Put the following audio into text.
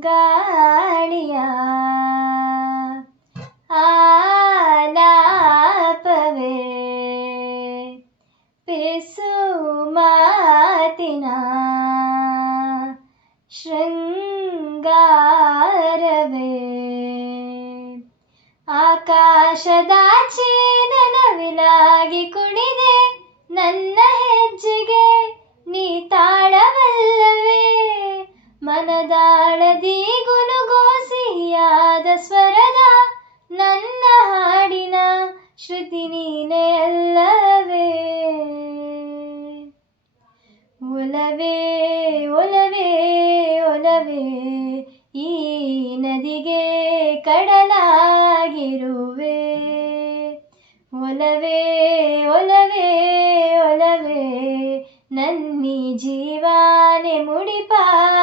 ಗಾಳಿಯ ಆಲಾಪವೇ ಪಿಸು ಮಾತಿನ ಶೃಂಗಾರವೇ ಆಕಾಶದಾಚೆ ನನವಿಲಾಗಿ ಕುಣಿದೆ ನನ್ನ ಹೆಜ್ಜೆಗೆ ನೀ ತಾಳವಲ್ಲವೇ ಮನದಾಳದಿ ಗುನುಗೋ ಸಿಹಿಯಾದ ಸ್ವರದ ನನ್ನ ಹಾಡಿನ ಶ್ರುತಿ ನೀನೇ ಅಲ್ಲವೇ ಒಲವೇ ಒಲವೇ ಒಲವೇ ಈ ನದಿಗೆ ಕಡಲಾಗಿರುವೆ ಒಲವೇ ಒಲವೇ ಒಲವೇ ನನ್ನಿ ಜೀವಾನೆ ಮುಡಿಪಾಗಿರುವೆ